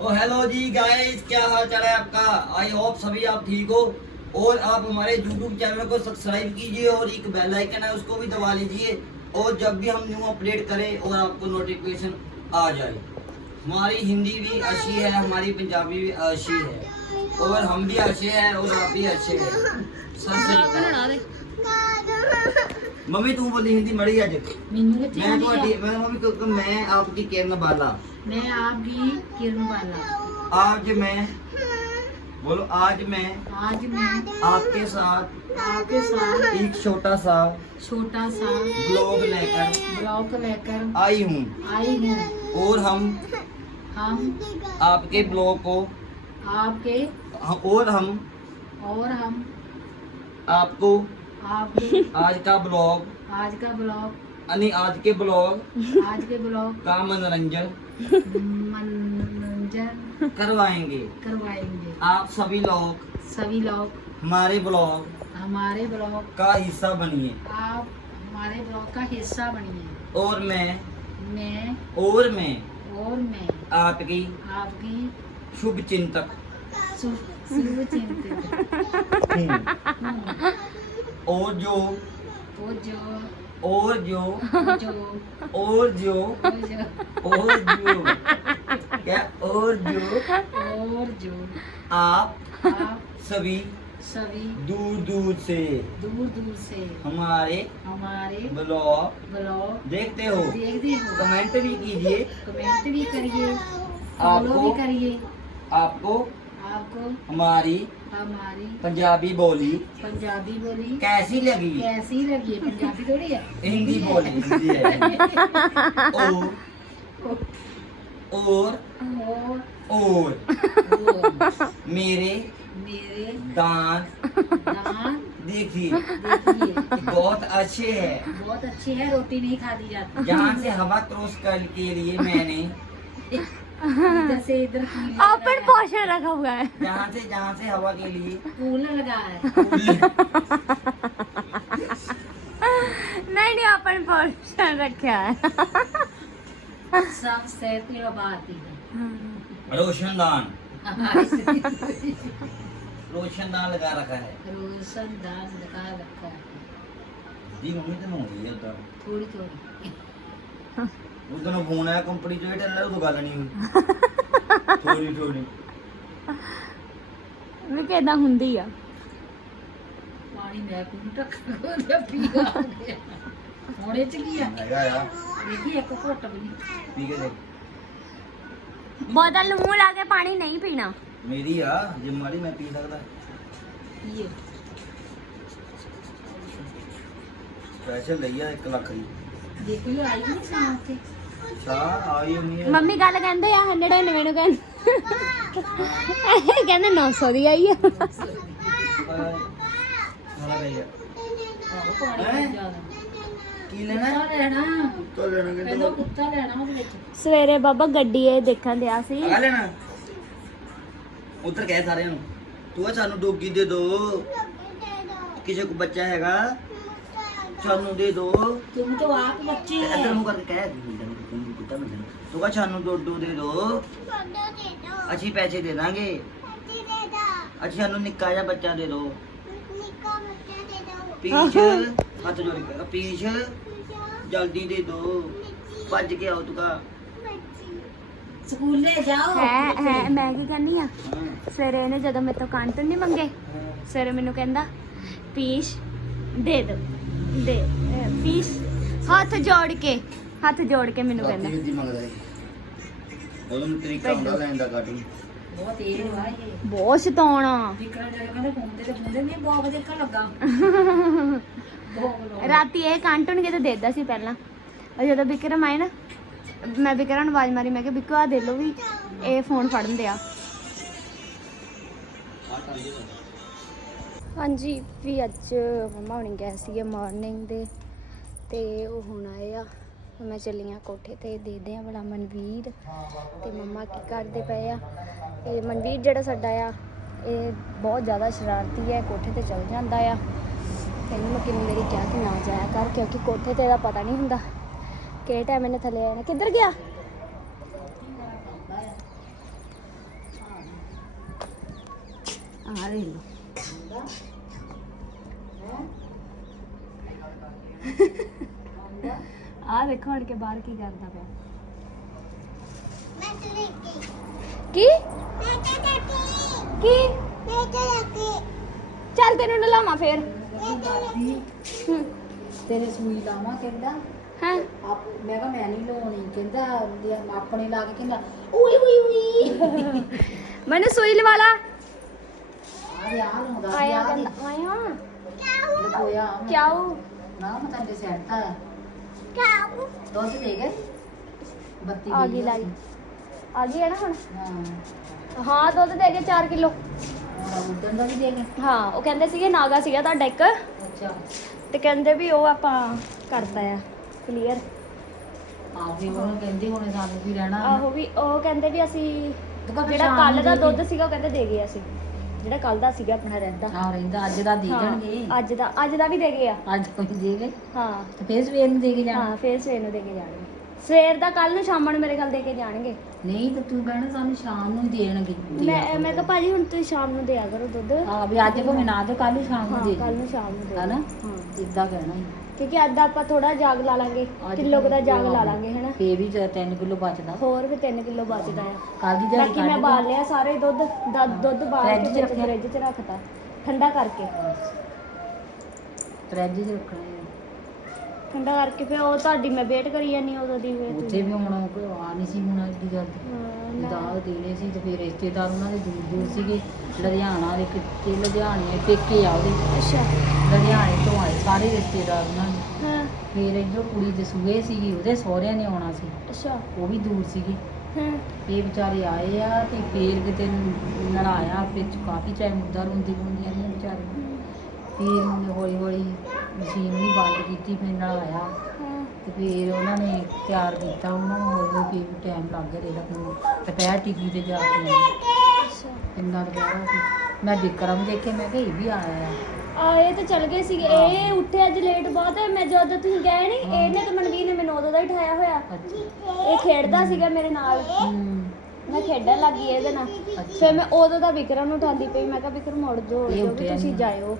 ओ hello जी guys क्या हाल चाल है आपका? आई होप सभी आप ठीक हो। और आप हमारे यूट्यूब चैनल को सब्सक्राइब कीजिए और एक बेल आइकन है उसको भी दबा लीजिए। और जब भी हम न्यू अपडेट करें और आपको नोटिफिकेशन आ जाए। हमारी हिंदी भी अच्छी है हमारी पंजाबी भी अच्छी है। और हम भी अच्छे हैं और आप भी अच्छे हैं। सत अकाल मम्मी तू बोली हिंदी मड़ी अज ਮੈਨੂੰ ਕਿੱਥੇ मैं ਆਉਂਦੀ ਤੁਹਾਡੀ ਆ? मैं मम्मी क्योंकि मैं आपकी किरण बाला ਮੈਂ ਆਪ ਦੀ ਕਿਰਨ ਵਾਲਾ आज मैं बोलो आज मैं आज मैं आपके साथ आपके साथ एक छोटा सा छोटा सा ब्लॉग लेकर ब्लॉग लेकर आई हूँ आई हूँ और हम हम आपके ब्लॉग को आपके और हम और हम आपको आपके आज का ब्लॉग। आज का ब्लॉग। यानी आज के ब्लॉग। आज के ब्लॉग। का मनोरंजन। मनोरंजन। करवाएँगे। करवाएँगे। आप सभी लोग। सभी लोग। हमारे ब्लॉग। हमारे ब्लॉग। का हिस्सा बनिए। आप हमारे ब्लॉग का हिस्सा बनिए। और मैं। मैं। और मैं। और मैं। आपकी आपकी शुभ चिंतक शुभ हूँ। और जो वो जो और जो और जो और जो क्या? और जो और जो। आप आप सभी सभी दूर दूर से दूर दूर से हमारे हमारे ब्लॉग ब्लॉग देखते हो। देखते हो। कमेंट भी कीजिए। कमेंट भी करिए आपको भी करिए। आपको आपको हमारी हमारी पंजाबी बोली पंजाबी बोली कैसी लगी? कैसी लगी? पंजाबी थोड़ी है। हिंदी बोली हिंदी है। और और और और और मेरे मेरे दांत दांत देखिए बहुत अच्छे हैं। बहुत अच्छी है रोटी नहीं खा दी जाती। जहाँ से हवा क्रॉस करने के लिए मैंने इधर से इधर ओपन पोर्शन रखा हुआ है। जहाँ से जहाँ से हवा के लिए। कूलर लगा है नहीं नहीं ओपन पोर्शन रखा है। सब सेहत की हवा आती है। रोशनदान। रोशनदान लगा रखा है। रोशनदान लगा रखा है। जी मम्मी तो होई है उधर। थोड़ी थोड़ी ਉਦੋਂ ਫੋਨ ਆਇਆ ਕੰਪਨੀ ਚੋਂ ਇਹ ਟੈਲਰ ਉਦੋਂ ਗੱਲ ਨਹੀਂ ਹੋਈ। ਥੋੜੀ ਥੋੜੀ ਵੀ ਕਿਦਾਂ ਹੁੰਦੀ ਆ। ਪਾਣੀ ਮੈਂ ਪੀਣ ਟੱਕ ਉਹਦੇ ਪੀ ਆ ਗਿਆ। ਹੋਣੇ ਚ ਕੀ ਆ? ਹੈਗਾ ਆ। ਦੇਖੀ ਇੱਕ ਘੁੱਟ ਵੀ ਨਹੀਂ। ਪੀ ਕੇ ਦੇਖ। ਬੋਤਲ ਨੂੰ ਮੂੰਹ ਲਾ ਕੇ ਪਾਣੀ ਨਹੀਂ ਪੀਣਾ। ਮੇਰੀ ਆ ਜੇ ਮਾੜੀ ਮੈਂ ਪੀ ਸਕਦਾ। ਪੀਏ। ਸਪੈਸ਼ਲ ਲਈ ਆ 1 ਲੱਖ ਦੀ। ਦੇਖ ਲਓ ਆਈ ਨਹੀਂ ਸਾਂ ਉੱਤੇ ਚਾਹ ਆਈ ਹੋਣੀ ਹੈ। ਮੰਮੀ ਗੱਲ ਕਹਿੰਦੇ ਆ 99 ਨੂੰ ਕਹਿੰਦੇ। ਕਹਿੰਦੇ 900 ਦੀ ਆਈ ਆ। ਸਾਰਾ ਗਈ ਆ ਆਹੋ ਪਾਣੀ ਹੈਂ? ਪੀ ਜ਼ਿਆਦਾ ਕੀ ਲੈਣਾ? ਕੁੱਤਾ ਲੈਣਾ ਤੋ ਲੈਣਾ ਕਹਿੰਦਾ ਕੁੱਤਾ ਲੈਣਾ ਉਹਦੇ ਵਿੱਚ। ਸਵੇਰੇ ਬਾਬਾ ਗੱਡੀ ਇਹ ਦੇਖਣ ਦਿਆ ਸੀ। ਆ ਲੈਣਾ। ਉਧਰ ਕਹਿ ਸਾਰਿਆਂ ਨੂੰ ਤੂੰ ਆ ਸਾਨੂੰ ਡੋਗੀ ਦੇ ਦੋ। ਕਿਸੇ ਕੋ ਬੱਚਾ ਹੈਗਾ ਸਾਨੂੰ ਦੇ ਦੋ। ਤੁਮ ਤਾਂ ਆਪ ਬੱਚੇ ਇੱਧਰ ਹੈ। ਮੂੰਹ ਕਰਕੇ ਕਹਿ ਤੂੰ ਤੂੰ ਕਹ ਸਾਨੂੰ ਦੋ ਦੋ। ਦੇ ਦੋ। ਅਸੀਂ ਪੈਸੇ ਦੇ ਦਾਂਗੇ। ਅਸੀਂ ਸਾਨੂੰ ਨਿੱਕਾ ਜਿਹਾ ਬੱਚਾ ਦੇ ਦੋ। ਪੀਛ ਹੱਥ ਜੋੜ ਕੇ। ਪੀਛ ਜਲਦੀ ਦੇ ਦੋ। ਭੱਜ ਕੇ ਆਓ ਤੁਕਾ ਸਕੂਲੇ ਜਾਓ। ਹੈ ਹੈ ਮੈਂ ਕੀ ਕਰਨੀ ਆ? ਸਵੇਰੇ ਇਹਨੇ ਜਦੋਂ ਮੇਰੇ ਤੋਂ ਕਾਂਟਨ ਨਹੀਂ ਮੰਗੇ ਸਵੇਰੇ ਮੈਨੂੰ ਕਹਿੰਦਾ ਪੀਸ ਦੇ ਦੋ। ਦੇ ਪੀਸ। ਹੱਥ ਜੋੜ ਕੇ। ਹੱਥ ਜੋੜ ਕੇ ਮੈਨੂੰ ਕਹਿੰਦਾ। ਦੀ ਮੰਗਦਾ ਹੈ ਉਹਨੂੰ ਤਰੀਕਾ ਹੁੰਦਾ ਲੈਣ ਦਾ ਕਾਟੂ ਬਹੁਤ ਤੇਜ਼ ਵਾ ਇਹ। ਬਹੁਤ ਸਤਾਉਣਾ ਵਿਕਰਾਂ ਜਿਹੜੇ ਕਹਿੰਦੇ ਪੁੰਦੇ ਤੇ ਪੁੰਦੇ ਨਹੀਂ ਬਹੁਤ ਵਜੇ ਕਾ ਲੱਗਾ। ਬਹੁਤ ਲੋਕ ਰਾਤੀ ਇਹ ਕਾਂਟਨ ਕਿਤੇ ਦੇਦਾ ਸੀ ਪਹਿਲਾਂ। ਉਹ ਜਦੋਂ ਵਿਕਰਮ ਆਏ ਨਾ ਮੈਂ ਵਿਕਰਾਂ ਨੂੰ ਆਵਾਜ਼ ਮਾਰੀ ਮੈਂ ਕਿਹਾ ਵਿਕੂ ਆ ਦੇ ਲੋ ਵੀ ਇਹ ਫੋਨ ਫੜਨ ਦਿਆ। ਹਾਂਜੀ ਵੀ ਅੱਜ ਮੰਮਾ ਹੁਣੀ ਗਏ ਸੀਗੇ ਮਾਰਨਿੰਗ ਦੇ ਤੇ ਉਹ ਹੁਣ ਆਏ ਆ। ਮੈਂ ਚੱਲੀ ਆ ਕੋਠੇ ਤੇ ਦੇਖਦੇ ਆ ਭਲਾ ਮਨਵੀਰ ਤੇ ਮੰਮਾ ਕੀ ਕਰਦੇ ਪਏ ਆ। ਇਹ ਮਨਵੀਰ ਜਿਹੜਾ ਸਾਡਾ ਆ ਇਹ ਬਹੁਤ ਜ਼ਿਆਦਾ ਸ਼ਰਾਰਤੀ ਹੈ ਕੋਠੇ ਤੇ ਚਲ ਜਾਂਦਾ ਆ। ਇਹਨੂੰ ਮੈਂ ਕਿੰਨੀ ਵਾਰੀ ਕਿਹਾ ਕਿ ਨਾ ਜਾਇਆ ਕਰ ਕਿਉਂਕਿ ਕੋਠੇ ਤੇ ਇਹਦਾ ਪਤਾ ਨਹੀਂ ਹੁੰਦਾ। ਕਿਹੜੇ ਟਾਈਮ ਇਹਨੇ ਥੱਲੇ ਆਣਾ ਕਿੱਧਰ ਗਿਆ? ਆ ਲੈ ਲੋ ਆ ਦੇਖੋ ਹਣ ਕੇ ਬਾਹਰ ਕੀ ਕਰਦਾ ਪਿਆ। ਕੀ? ਕੀ? ਚੱਲ ਤੈਨੂੰ ਨਲਾਵਾਂ ਫੇਰ। ਹੂੰ। ਤੇਰੇ ਸੂਈ ਲਾਵਾਂ ਕਹਿੰਦਾ। ਹਾਂ। ਆਪ ਮੈਂ ਕਿਹਾ ਮੈਂ ਨਹੀਂ ਲਾਉਣੀ ਕਹਿੰਦਾ ਆਪਣੇ ਲਾ ਕੇ ਕਹਿੰਦਾ ਉਈ ਉਈ ਉਈ ਮੈਨੂੰ ਸੂਈ ਲਵਾ ਲਾ। ਆ ਯਾਰ ਹੁੰਦਾ ਆਇਆ ਆ ਕਹਿੰਦਾ ਆਇਆ। ਲਗੋਇਆ ਕਿਆਉ ਨਾ ਮੈਂ ਤਾਂ ਸੈੱਟ ਆ। ਦੁੱਧ ਦੇ ਗਏ ਬੱਤੀ ਆ ਗਈ ਲਾਈ ਆ ਗਈ ਹੈ ਨਾ ਹੁਣ? ਹਾਂ। ਹਾਂ ਦੁੱਧ ਦੇ ਕੇ 4 ਕਿਲੋ। ਹੁਣ ਉਦੋਂ ਦਾ ਵੀ ਦੇ ਗਏ। ਹਾਂ ਉਹ ਕਹਿੰਦੇ ਸੀਗੇ ਨਾਗਾ ਸੀਗਾ ਤੁਹਾਡਾ ਇੱਕ। ਅੱਛਾ। ਤੇ ਕਹਿੰਦੇ ਵੀ ਉਹ ਆਪਾਂ ਕਰਤਾ ਆ ਕਲੀਅਰ ਆ ਵੀ ਉਹਨੂੰ ਕਹਿੰਦੇ ਹੁਣ ਸਾਨੂੰ ਵੀ ਰਹਿਣਾ। ਆਹੋ ਵੀ ਉਹ ਕਹਿੰਦੇ ਵੀ ਅਸੀਂ ਜਿਹੜਾ ਕੱਲ ਦਾ ਦੁੱਧ ਸੀਗਾ ਉਹ ਕਹਿੰਦੇ ਦੇ ਗਏ ਅਸੀਂ। ਜਿਹੜਾ ਕੱਲ ਦਾ ਸੀਗਾ ਆਪਣਾ ਰਹਿੰਦਾ। ਆ ਰਹਿੰਦਾ। ਅੱਜ ਦਾ ਦੇ ਹਾਂ, ਦੇਣਗੇ। ਅੱਜ ਦਾ ਅੱਜ ਦਾ ਵੀ ਦੇ ਗਏ ਆ। ਅੱਜ ਕੋਈ ਦੇ ਗਏ? ਹਾਂ। ਤੇ ਫੇਰ ਸਵੇਰ ਨੂੰ ਦੇ ਕੇ ਜਾਣਾ? ਹਾਂ ਫੇਰ ਸਵੇਰ ਨੂੰ ਦੇ ਕੇ ਜਾਣਗੇ ਸਵੇਰ ਦਾ ਕੱਲ ਨੂੰ ਸ਼ਾਮ ਨੂੰ ਮੇਰੇ ਖਿਆਲ ਦੇ ਕੇ ਜਾਣਗੇ। ਨਹੀਂ ਤਾਂ ਤੂੰ ਕਹਿਣਾ ਸਾਨੂੰ ਸ਼ਾਮ ਨੂੰ ਦੇਣਗੇ। ਮੈਂ ਮੈਂ ਕਿਹਾ ਭਾਜੀ ਹੁਣ ਤੁਸੀਂ ਸ਼ਾਮ ਨੂੰ ਦਿਆ ਕਰੋ ਦੁੱਧ। ਆ ਵੀ ਅੱਜ ਭਾਵੇਂ ਨਾ ਤੇ ਕੱਲ ਸ਼ਾਮ ਨੂੰ ਹਾਂ ਦੇ ਕੱਲ ਨੂੰ ਸ਼ਾਮ ਨੂੰ ਦੇ। ਹਨਾ? ਹਾਂ। ਇਦਾਂ ਕਹਿਣਾ ਹੀ ਕਿਉਂਕਿ ਅੱਜ ਦਾ ਆਪਾਂ ਥੋੜਾ ਜਾਗ ਲਾ ਲਾਂਗੇ ਅੱਜ ਕਿਲੋ ਕੁ ਦਾ ਜਾਗ ਲਾ ਲਾਂਗੇ ਹਨਾ? ਫੇਰ ਵੀ 3 ਕਿਲੋ ਬਚਦਾ। ਹੋਰ ਵੀ 3 ਕਿਲੋ ਬਚਦਾ ਆ। ਕੱਲ ਦੀ ਦਿਹਾੜੀ ਬਾਕੀ ਮੈਂ ਕੱਢ ਬਾਲ ਲਿਆ ਸਾਰੇ ਦੁੱਧ ਦਾ ਦੁੱਧ ਬਾਲ ਫਰਿੱਜ ਕੇ 'ਚ ਰੱਖਿਆ? ਫ੍ਰਿਜ 'ਚ ਰੱਖਤਾ। ਠੰਡਾ ਕਰਕੇ। ਫ੍ਰਿਜ 'ਚ ਰੱਖਣਾ। ਠੰਡਾ ਕਰਕੇ ਫਿਰ ਉਹ ਤੁਹਾਡੀ ਮੈਂ ਵੇਟ ਕਰੀ ਜਾਨੀ ਉਦੋਂ ਦੀ ਫਿਰ ਉੱਥੇ ਤੁਸੀਂ ਵੀ ਹੁਣ ਕੋਈ ਆ ਨਹੀਂ ਸੀ ਹੁਣ ਐਡੀ ਜਲਦੀ। ਹਾਂ, ਦਾਲ ਦੇਣੇ ਸੀ ਤੇ ਫਿਰ ਰਿਸ਼ਤੇਦਾਰ ਉਹਨਾਂ ਦੇ ਦੂਰ ਦੂਰ ਸੀਗੇ ਲੁਧਿਆਣਾ ਦੇ ਕਿਤੇ ਲੁਧਿਆਣੇ ਪੇਕੇ ਆ ਉਹਦੇ। ਅੱਛਾ। ਲੁਧਿਆਣੇ ਤੋਂ ਆਏ ਸਾਰੇ ਰਿਸ਼ਤੇਦਾਰ ਉਹਨਾਂ ਦੇ। ਹਾਂ। ਫਿਰ ਇੱਧਰੋਂ ਕੁੜੀ ਦੇ ਸੂਏ ਸੀਗੀ ਉਹਦੇ ਸਹੁਰਿਆਂ ਨੇ ਆਉਣਾ ਸੀ। ਅੱਛਾ। ਉਹ ਵੀ ਦੂਰ ਸੀਗੇ। ਹਾਂ। ਇਹ ਵਿਚਾਰੇ ਆਏ ਆ ਤੇ ਫੇਰ ਕਿਤੇ ਲੜਾਇਆ ਵਿੱਚ ਕਾਫੀ ਟਾਈਮ ਉੱਧਰ ਹੁੰਦੀ ਹੁੰਦੀਆਂ ਨੇ ਵਿਚਾਰੇ। ਫਿਰ ਹੌਲੀ ਹੌਲੀ ਮਸ਼ੀਨ ਵੀ ਬੰਦ ਕੀਤੀ ਫਿਰ ਲੜਾਇਆ ਹਾਂ। ਤੇ ਫਿਰ ਉਹਨਾਂ ਨੇ ਤਿਆਰ ਕੀਤਾ ਉਹਨਾਂ ਨੂੰ ਹੌਲੀ ਹੌਲੀ ਫਿਰ ਟਾਈਮ ਲੱਗ ਗਿਆ ਜਿਹੜਾ ਨੂੰ ਦੁਪਹਿਰ ਟਿੱਕੀ ਤੇ ਜਾ ਕੇ। ਅੱਛਾ। ਕਿੰਨਾ ਦੁਪਹਿਰ ਸੀ ਮੈਂ ਵਿਕਰਮ ਦੇਖੇ ਮੈਂ ਕਿਹਾ ਇਹ ਵੀ ਆਇਆ ਆ। ਆਏ ਤੇ ਚਲ ਗਏ ਸੀਗੇ। ਇਹ ਉੱਠੇ ਅੱਜ ਲੇਟ ਬਹੁਤ ਹੈ ਮੈਂ ਜਦੋਂ ਤੁਸੀਂ ਗਏ ਨਹੀਂ ਇਹਨੇ ਤੇ ਮਨਵੀਰ ਨੇ ਮੈਨੂੰ ਉਦੋਂ ਦਾ ਹੀ ਠਾਇਆ ਹੋਇਆ। ਇਹ ਖੇਡਦਾ ਸੀਗਾ ਮੇਰੇ ਨਾਲ। ਮੈਂ ਖੇਡਣ ਲੱਗੀ ਇਹਦੇ ਨਾਲ। ਫਿਰ ਮੈਂ ਉਦੋਂ ਦਾ ਵਿਕਰਮ ਨੂੰ ਉਠਾਉਂਦੀ ਪਈ। ਮੈਂ ਕਿਹਾ ਵਿਕਰਮ ਮੁੜ ਜੋ ਤੁਸੀਂ। ਜਾਇਓ।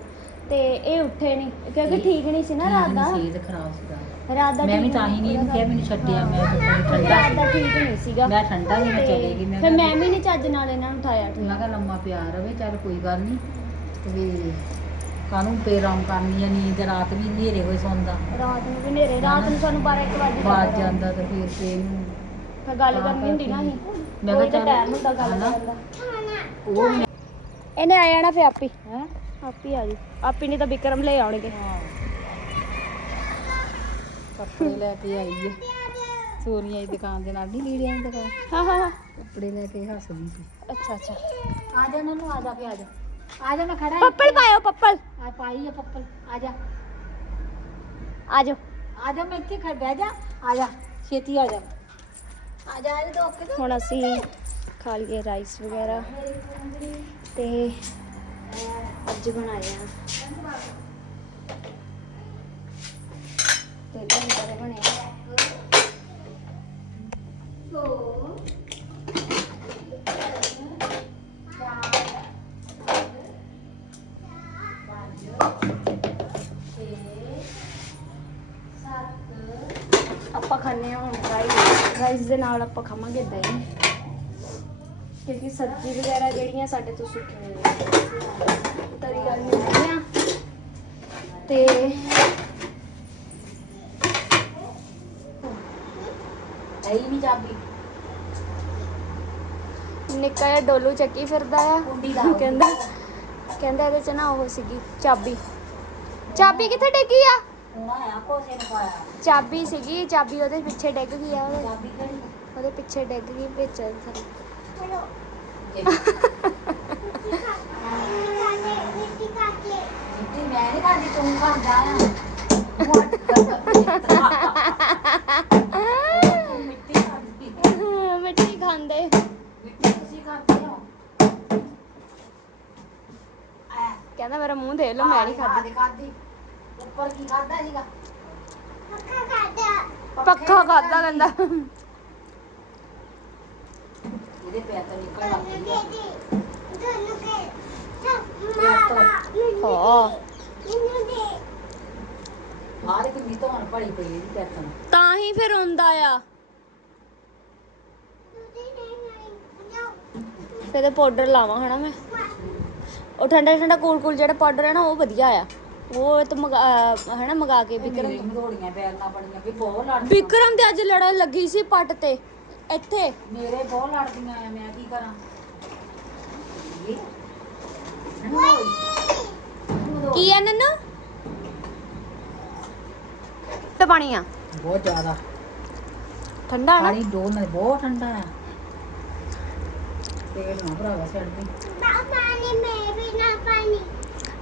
ਤੇ ਇਹ ਉੱਠੇ ਨਹੀਂ ਕਿਉਂਕਿ ਠੀਕ ਨਹੀਂ ਸੀ ਨਾ ਰਾਤ ਦਾ। ਸਿਹਤ ਖਰਾਬ ਸੀਗਾ। ਰਾਤ ਦਾ ਮੈਂ ਵੀ ਠੀਕ ਤਾਂ ਹੀ ਨਹੀਂ ਇਹਨੂੰ ਕਿਹਾ ਮੈਨੂੰ ਛੱਡਿਆ ਮੈਂ ਤਾਂ ਥੋੜ੍ਹਾ ਰਾਤ ਠੰਡਾ ਦਾ ਠੀਕ ਨਹੀਂ ਸੀਗਾ। ਮੈਂ ਠੰਡਾ ਹੀ ਮੈਂ ਚਲੇ ਗਈ ਮੈਂ ਫਿਰ ਮੈਂ ਵੀ ਨਹੀਂ ਚੱਜ ਨਾਲ ਇਹਨਾਂ ਨੂੰ ਉਠਾਇਆ ਮੈਂ ਕਿਹਾ ਲੰਮਾ ਪਿਆ ਰਵੇ ਚੱਲ ਕੋਈ ਗੱਲ ਨਹੀਂ ਤੇ ਕਾਨੂੰ ਪੇ ਆਰਾਮ ਕਰਨੀ ਆ ਨੀਂਦ ਰਾਤ ਵੀ ਹਨੇਰੇ ਹੋਏ ਸੌਂਦਾ। ਰਾਤ ਨੂੰ ਵੀ ਨੇਰੇ ਰਾਤ ਨੂੰ ਸਾਨੂੰ 12 1 ਵਜੇ ਬਾਅਦ ਜਾਂਦਾ ਤੇ ਫਿਰ ਤੇ ਇਹਨੂੰ ਫਿਰ ਗੱਲ ਕਰਨੀ ਹੁੰਦੀ ਨਾ ਅਸੀਂ। ਮੈਂ ਕਿਹਾ ਚੱਲ ਟਾਈਮ ਹੁੰਦਾ ਗੱਲ। ਕਰਨ ਦਾ। ਉਹ ਮੈਂ- ਇਹਨੇ ਆ ਜਾਣਾ ਫਿਰ ਆਪੀ। ਹੈਂ? ਆਪੀ ਆ ਜੀ। ਆਪੀ ਨਹੀਂ ਤਾਂ ਵਿਕਰਮ ਲੈ ਆਉਣਗੇ। ਕੱਪੜੇ ਲੈ ਕੇ ਆਈ ਹੈ ਸੋਨੀਆ ਦੀ ਦੁਕਾਨ ਦੇ ਨਾਲ ਨਹੀਂ ਲੀੜਿਆਂ ਦੀ ਦੁਕਾਨ? ਹਾਂ ਹਾਂ ਹਾਂ। ਕੱਪੜੇ ਲੈ ਕੇ ਹੱਸਦੀ ਸੀ। ਅੱਛਾ ਅੱਛਾ। ਆ ਜਾ ਇਹਨਾਂ ਨੂੰ ਆ ਜਾ ਕੇ ਆ ਜਾ। ਆ ਜਾ ਮੈਂ ਖੜਾ ਪੱਪਲ ਪਾਇਓ ਪੱਪਲ। ਆ ਪਾਈ ਹੈ ਪੱਪਲ। ਆ ਜਾ। ਆ ਜਾਓ। ਆ ਜਾ ਮੈਂ ਇੱਥੇ ਖੜ ਬਹਿ ਜਾ। ਆ ਜਾ ਛੇਤੀ ਆ ਜਾ। ਆ ਜਾ ਇਹ ਦੋ ਕੇ ਹੁਣ ਅਸੀਂ ਖਾ ਲਈਏ ਰਾਈਸ ਵਗੈਰਾ ਤੇ ਅੱਜ ਬਣਾਇਆ। ਤੇ ਲੰਗਰ ਬਣਿਆ ਆਪਾਂ ਖਾਣੇ ਹੁਣ ਰਾਈਸ ਰਾਈਸ ਦੇ ਨਾਲ ਆਪਾਂ ਖਾਵਾਂਗੇ ਦਹੀਂ। ਕਿਉਂਕਿ ਸਬਜ਼ੀ ਵਗੈਰਾ ਜਿਹੜੀਆਂ ਸਾਡੇ ਤੋਂ ਸੁੱਕੀਆਂ ਤਰੀ ਵਾਲੀਆਂ ਹੈਗੀਆਂ ਤੇ ਐ ਨਹੀਂ ਚਾਬੀ। ਨਿੱਕਾ ਜਿਹਾ ਡੋਲੂ ਚੱਕੀ ਫਿਰਦਾ ਆ। ਕੁੰਡੀ ਦਾ ਕਹਿੰਦਾ ਕਹਿੰਦਾ ਇਹਦੇ ਚ ਨਾ ਉਹ ਸੀਗੀ ਚਾਬੀ। ਚਾਬੀ ਕਿੱਥੇ ਡਿੱਗੀ ਆ? ਹੁਣ ਆਇਆ ਕੋਸੇ ਨੂੰ ਪਾਇਆ। ਚਾਬੀ ਸੀਗੀ ਚਾਬੀ ਉਹਦੇ ਪਿੱਛੇ ਡਿੱਗ ਗਈ ਆ। ਉਹਦੇ ਚਾਬੀ ਕਿਹੜੀ? ਉਹਦੇ ਪਿੱਛੇ ਡਿੱਗ ਗਈ ਵਿੱਚ। ਥੱਲੇ। ਮੈਂ ਨਹੀਂ ਖਾਂਦੀ ਤੂੰ ਖਾਂਦਾ ਆ ਮਿੱਟੀ ਖਾਂਦੀ। ਮਿੱਟੀ ਖਾਂਦੇ ਮਿੱਟੀ ਤੁਸੀਂ ਖਾਂਦੇ ਹੋ? ਆ ਕਹਿੰਦਾ ਮੇਰਾ ਮੂੰਹ ਦੇਖ ਲਓ ਮੈਂ ਨਹੀਂ ਖਾਦੀ। ਖਾਦੀ ਉੱਪਰ ਕੀ ਖਾਦਾ ਸੀਗਾ? ਪੱਖਾ ਖਾਦਾ। ਕਹਿੰਦਾ। ਇਹਦੇ ਪੈਰ ਤੋਂ ਨਿਕਲ ਲੱਗ ਗਈ ਹਾਂ। ਹਰ ਇੱਕ ਮੀ ਧੋਣ ਭਲੀ ਪਈ ਇਹਦੀ ਪੈਤਨ ਤਾਂ ਹੀ ਫਿਰ ਹੁੰਦਾ ਆ। ਫਿਰ ਤੇ ਪਾਊਡਰ ਲਾਵਾਂ ਹਨਾ ਮੈਂ। ਉਹ ਠੰਡਾ ਠੰਡਾ ਕੂਲ ਕੂਲ ਜਿਹੜਾ ਪਾਊਡਰ ਹੈ ਨਾ ਉਹ ਵਧੀਆ ਆ। ਉਹ ਤੇ ਮੰਗਾ ਅਹ ਹਨਾ ਮੰਗਾ ਕੇ ਵਿਕਰਮ ਮਧੋੜੀਆਂ ਬੜੀਆਂ ਵੀ ਬਹੁਤ ਲੜਦੀਆਂ ਵਿਕਰਮ ਤੇ ਅੱਜ ਲੜਨ ਲੱਗੀ ਸੀ ਪੱਟ ਤੇ ਇੱਥੇ। ਮੇਰੇ ਬਹੁਤ ਲੜਦੀਆਂ ਆ ਮੈਂ ਕੀ ਕਰਾਂ? ਇਹ? ਕੀ ਆ ਨੰਨੂ? ਤੇ ਪਾਣੀ ਆ। ਬਹੁਤ ਜ਼ਿਆਦਾ। ਠੰਡਾ ਨਾ। ਪਾਣੀ ਦੋ ਨਾਲ ਬਹੁਤ ਠੰਡਾ ਆ। ਤੇਲ ਨਾ ਭਰਾਵਾ ਛੱਡਦੀ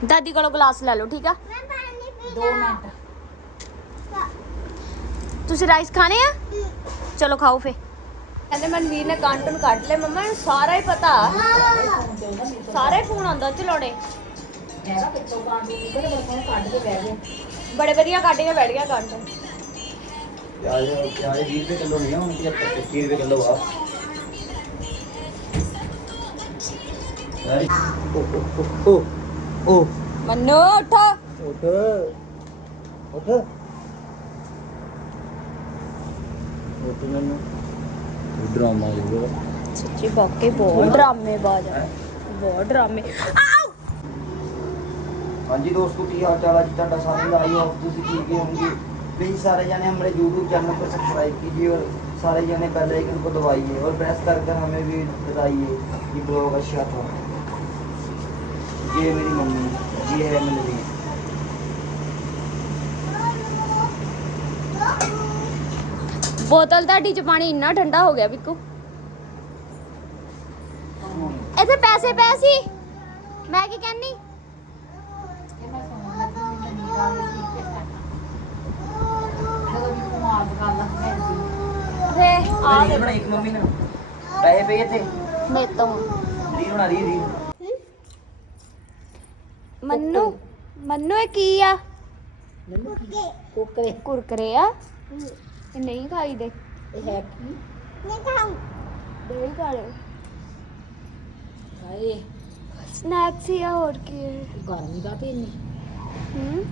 ਦਾਦੀ ਕੋਲੋਂ ਗਲਾਸ ਲੈ ਲਓ ਠੀਕ ਆ? 2 ਮਿੰਟ। ਤੁਸੀਂ ਰਾਈਸ ਖਾਣੇ ਆ? ਚਲੋ ਖਾਓ ਫੇ ਕਹਿੰਦੇ ਮਨਵੀਰ ਨੇ ਕਾਂਟੂਨ ਕੱਢ ਲਏ ਮੰਮਾ ਨੂੰ ਸਾਰਾ ਹੀ ਪਤਾ। ਸਾਰੇ ਫੋਨ ਆਉਂਦਾ ਚਲਾਉਣੇ ਹੈਗਾ ਪਿੱਛੋਂ ਕਾਂਡੀ ਨਿਕਲ ਬਰਫੋਂ ਕੱਢ ਕੇ ਬਹਿ ਗਏ ਬੜੇ ਵਧੀਆ ਕੱਢ ਕੇ ਬੈਠ ਗਿਆ ਕਾਂਟੂਨ प्याज प्याज बीस रुपये किलो नहीं है उनकी पच्चीस रुपये किलो हुआ ओ ओ ओ ਮੰਨੂ ਉੱਠ उठ उठ उठ मैंने ड्रामा है ਸੱਚੀ ਬਾਕੀ ਬਹੁਤ ਡਰਾਮੇਬਾਜ਼ ਆ ਬਹੁਤ ਡਰਾਮੇ ਆਓ ਹਾਂਜੀ ਦੋਸਤੋ ਕੀ ਹਾਲ ਚਾਲ ਹੈ ਜੀ ਤੁਹਾਡਾ ਸਾਰਿਆਂ ਦਾ ਆਈ ਹੋਪ ਤੁਸੀਂ ਠੀਕ ਹੀ ਹੋਣਗੇ प्लीज सारे जाने हमारे यूट्यूब चैनल को सब्सक्राइब कीजिए और सारे जाने बेल आइकन को दबाइए और प्रेस कर कर हमें भी बताइए कि ब्लॉग अच्छा था ये मेरी मम्मी ये है मेरी ਬੋਤਲ ਤੁਹਾਡੀ ਚ ਪਾਣੀ ਇੰਨਾ ਠੰਡਾ ਹੋ ਗਿਆ ਵਿਕੂ ਇੱਥੇ ਪੈਸੇ ਪਏ ਸੀ ਮੈਂ ਕੀ ਕਹਿੰਨੀ ਆ ਦੇ ਬਣਾ ਇੱਕ ਮੰਮੀ ਨੂੰ। ਪੈਸੇ ਪਏ ਇੱਥੇ? ਮੇਰੇ ਤੋਂ ਰੀ ਹੋਣਾ ਰੀ ਰੀ ਮੰਨੂ ਮੰਨੂ ਇਹ ਕੀ ਆ? ਕੁਰਕਰੇ। ਕੁਰਕਰੇ ਆ? ਇਹ ਨਹੀਂ ਖਾਈ ਦੇ ਇਹ ਹੈ ਕੀ? ਨਹੀਂ ਖਾਉ ਦੇ ਖਾਲੇ ਹਾਏ। ਸਨੈਕਸ ਹੀ ਆ ਹੋਰ ਕੀ। ਗਰਮੀ ਦਾ ਤੇ ਨਹੀਂ ਹੂੰ।